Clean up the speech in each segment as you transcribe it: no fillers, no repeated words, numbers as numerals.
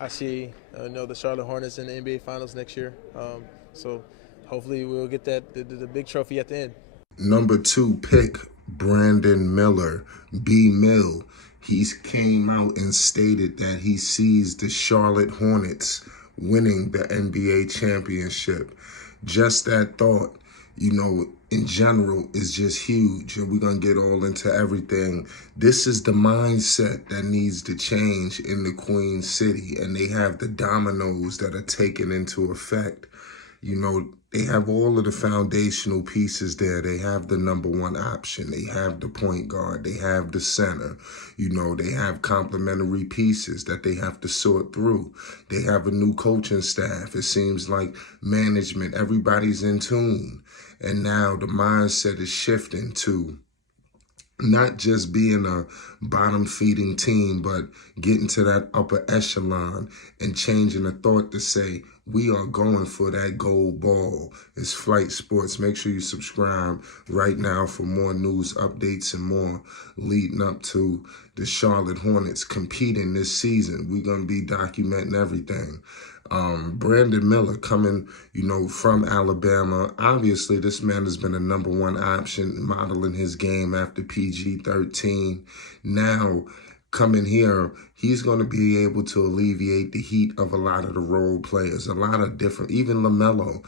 I see, the Charlotte Hornets in the NBA Finals next year. So hopefully we'll get the big trophy at the end. Number 2 pick, Brandon Miller, B. Mill. He came out and stated that he sees the Charlotte Hornets winning the NBA championship. Just that thought, in general, is just huge. And we're going to get all into everything. This is the mindset that needs to change in the Queen City. And they have the dominoes that are taken into effect. They have all of the foundational pieces there. They have the number 1 option. They have the point guard. They have the center. They have complementary pieces that they have to sort through. They have a new coaching staff. It seems like management, everybody's in tune. And now the mindset is shifting to not just being a bottom feeding team, but getting to that upper echelon and changing the thought to say, we are going for that gold ball. It's Flight Sports. Make sure you subscribe right now for more news, updates, and more leading up to the Charlotte Hornets competing this season. We're going to be documenting everything. Brandon Miller coming, from Alabama. Obviously, this man has been a number 1 option, modeling his game after PG-13. Now, coming here, he's going to be able to alleviate the heat of a lot of the role players, a lot of different, even Lamelo,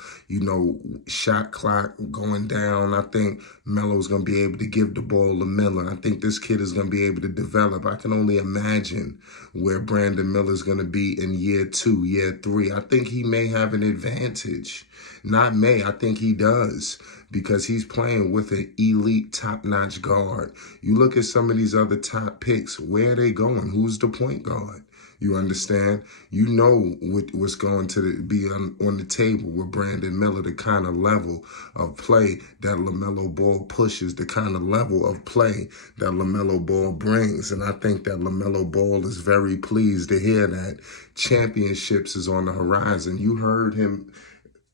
shot clock going down. I think Melo's going to be able to give the ball to Miller. I think this kid is going to be able to develop. I can only imagine where Brandon Miller's going to be in year 2, year 3. I think he may have an advantage. Not may, I think he does, because he's playing with an elite top-notch guard. You look at some of these other top picks, where are they going? Who's the point guard? You understand? You know what's going to be on the table with Brandon Miller, the kind of level of play that LaMelo Ball pushes, the kind of level of play that LaMelo Ball brings. And I think that LaMelo Ball is very pleased to hear that championships is on the horizon. You heard him,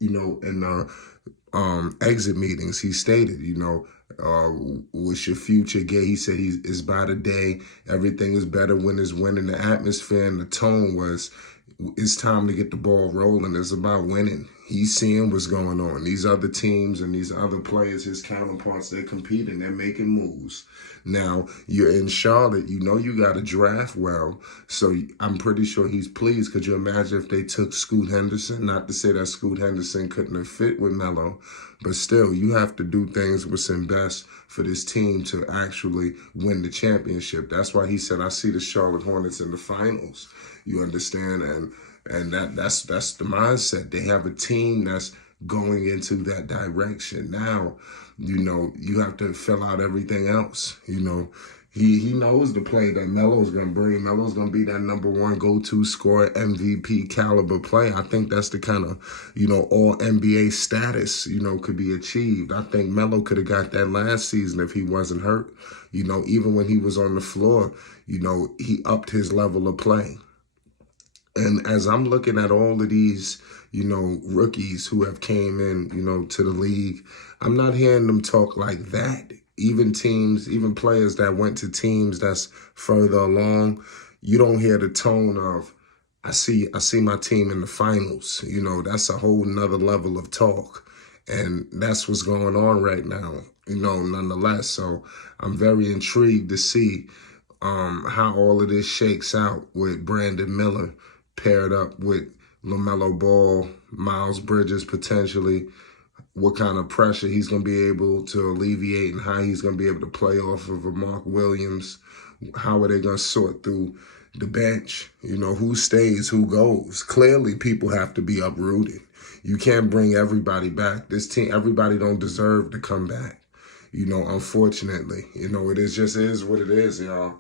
in exit meetings, he stated, what's your future, Gay? He said it's by the day. Everything is better when it's winning. The atmosphere and the tone was, it's time to get the ball rolling. It's about winning. He's seeing what's going on. These other teams and these other players, his counterparts, they're competing. They're making moves. Now, you're in Charlotte. You got to draft well. So I'm pretty sure he's pleased. Could you imagine if they took Scoot Henderson? Not to say that Scoot Henderson couldn't have fit with Melo, but still, you have to do things what's in best for this team to actually win the championship. That's why he said, I see the Charlotte Hornets in the finals. You understand? And that's the mindset. They have a team that's going into that direction. Now, you have to fill out everything else. He knows the play that Melo's going to bring. Melo's going to be that number 1 go-to scorer, MVP caliber play. I think that's the kind of, all NBA status, could be achieved. I think Melo could have got that last season if he wasn't hurt. Even when he was on the floor, he upped his level of play. And as I'm looking at all of these, rookies who have came in, to the league, I'm not hearing them talk like that. Even teams, even players that went to teams that's further along, you don't hear the tone of, I see my team in the finals. That's a whole nother level of talk. And that's what's going on right now, nonetheless. So I'm very intrigued to see how all of this shakes out with Brandon Miller paired up with LaMelo Ball, Miles Bridges potentially, what kind of pressure he's going to be able to alleviate and how he's going to be able to play off of a Mark Williams. How are they going to sort through the bench? Who stays, who goes? Clearly, people have to be uprooted. You can't bring everybody back. This team, everybody don't deserve to come back. Unfortunately, it is what it is, y'all.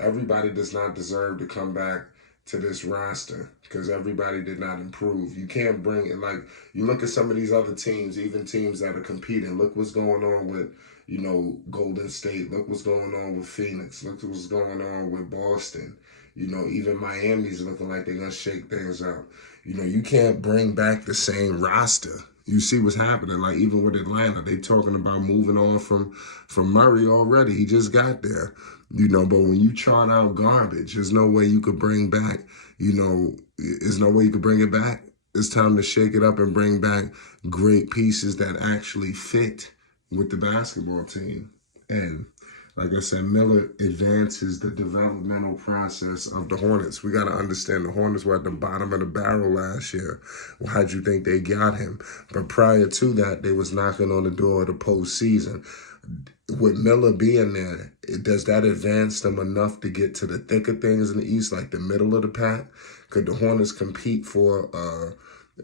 Everybody does not deserve to come back to this roster because everybody did not improve. You can't bring it like, you look at some of these other teams, even teams that are competing. Look what's going on with, Golden State. Look what's going on with Phoenix. Look what's going on with Boston. Even Miami's looking like they're going to shake things up. You can't bring back the same roster. You see what's happening. Like even with Atlanta, they talking about moving on from Murray already. He just got there. But when you chart out garbage, there's no way you could bring back, there's no way you could bring it back. It's time to shake it up and bring back great pieces that actually fit with the basketball team. And like I said, Miller advances the developmental process of the Hornets. We got to understand the Hornets were at the bottom of the barrel last year. Well, how'd you think they got him? But prior to that, they was knocking on the door of the postseason. With Miller being there, does that advance them enough to get to the thick of things in the East, like the middle of the pack? Could the Hornets compete for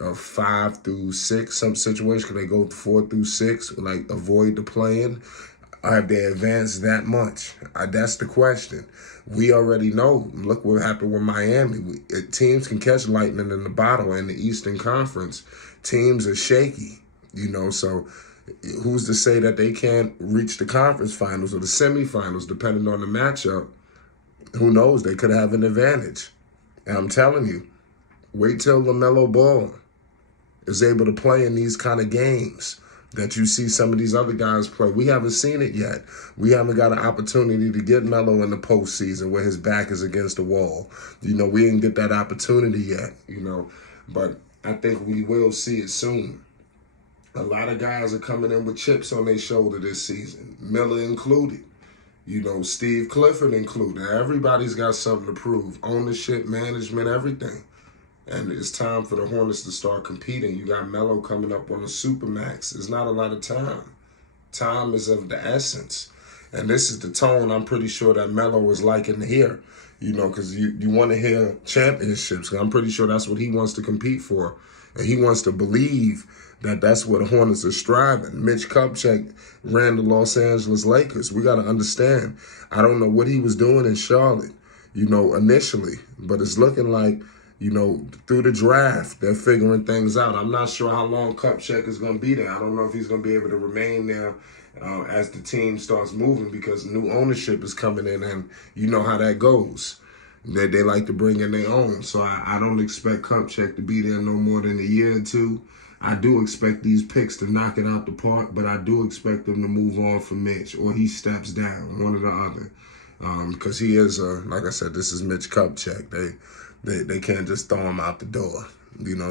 a 5 through 6, some situation? Could they go 4 through 6, like avoid the play-in? Have they advanced that much? That's the question. We already know. Look what happened with Miami. Teams can catch lightning in the bottle in the Eastern Conference. Teams are shaky, so who's to say that they can't reach the conference finals or the semifinals, depending on the matchup? Who knows? They could have an advantage. And I'm telling you, wait till Lamelo Ball is able to play in these kind of games that you see some of these other guys play. We haven't seen it yet. We haven't got an opportunity to get Melo in the postseason where his back is against the wall. We didn't get that opportunity yet, But I think we will see it soon. A lot of guys are coming in with chips on their shoulder this season, Miller included. Steve Clifford included. Everybody's got something to prove. Ownership, management, everything. And it's time for the Hornets to start competing. You got Melo coming up on the Supermax. There's not a lot of time. Time is of the essence. And this is the tone I'm pretty sure that Melo is liking to hear. Because you want to hear championships. I'm pretty sure that's what he wants to compete for. And he wants to believe that that's what the Hornets are striving. Mitch Kupchak ran the Los Angeles Lakers. We got to understand. I don't know what he was doing in Charlotte, initially. But it's looking like, through the draft, they're figuring things out. I'm not sure how long Kupchak is going to be there. I don't know if he's going to be able to remain there as the team starts moving, because new ownership is coming in, and you know how that goes. They like to bring in their own. So I don't expect Kupchak to be there no more than a year or two. I do expect these picks to knock it out the park, but I do expect them to move on from Mitch, or he steps down, one or the other. Because he is, like I said, this is Mitch Kupchak. They can't just throw him out the door,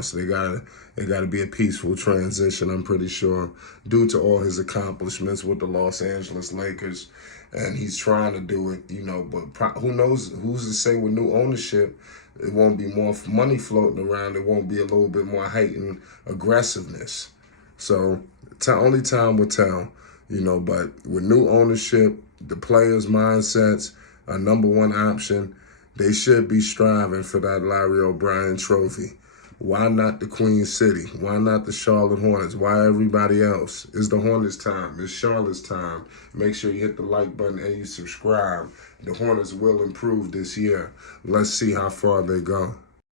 So they gotta be a peaceful transition. I'm pretty sure, due to all his accomplishments with the Los Angeles Lakers, and he's trying to do it, But who knows? Who's to say with new ownership, it won't be more money floating around. It won't be a little bit more heightened aggressiveness. So only time will tell, But with new ownership, the players' mindsets, a number one option. They should be striving for that Larry O'Brien trophy. Why not the Queen City? Why not the Charlotte Hornets? Why everybody else? It's the Hornets' time. It's Charlotte's time. Make sure you hit the like button and you subscribe. The Hornets will improve this year. Let's see how far they go.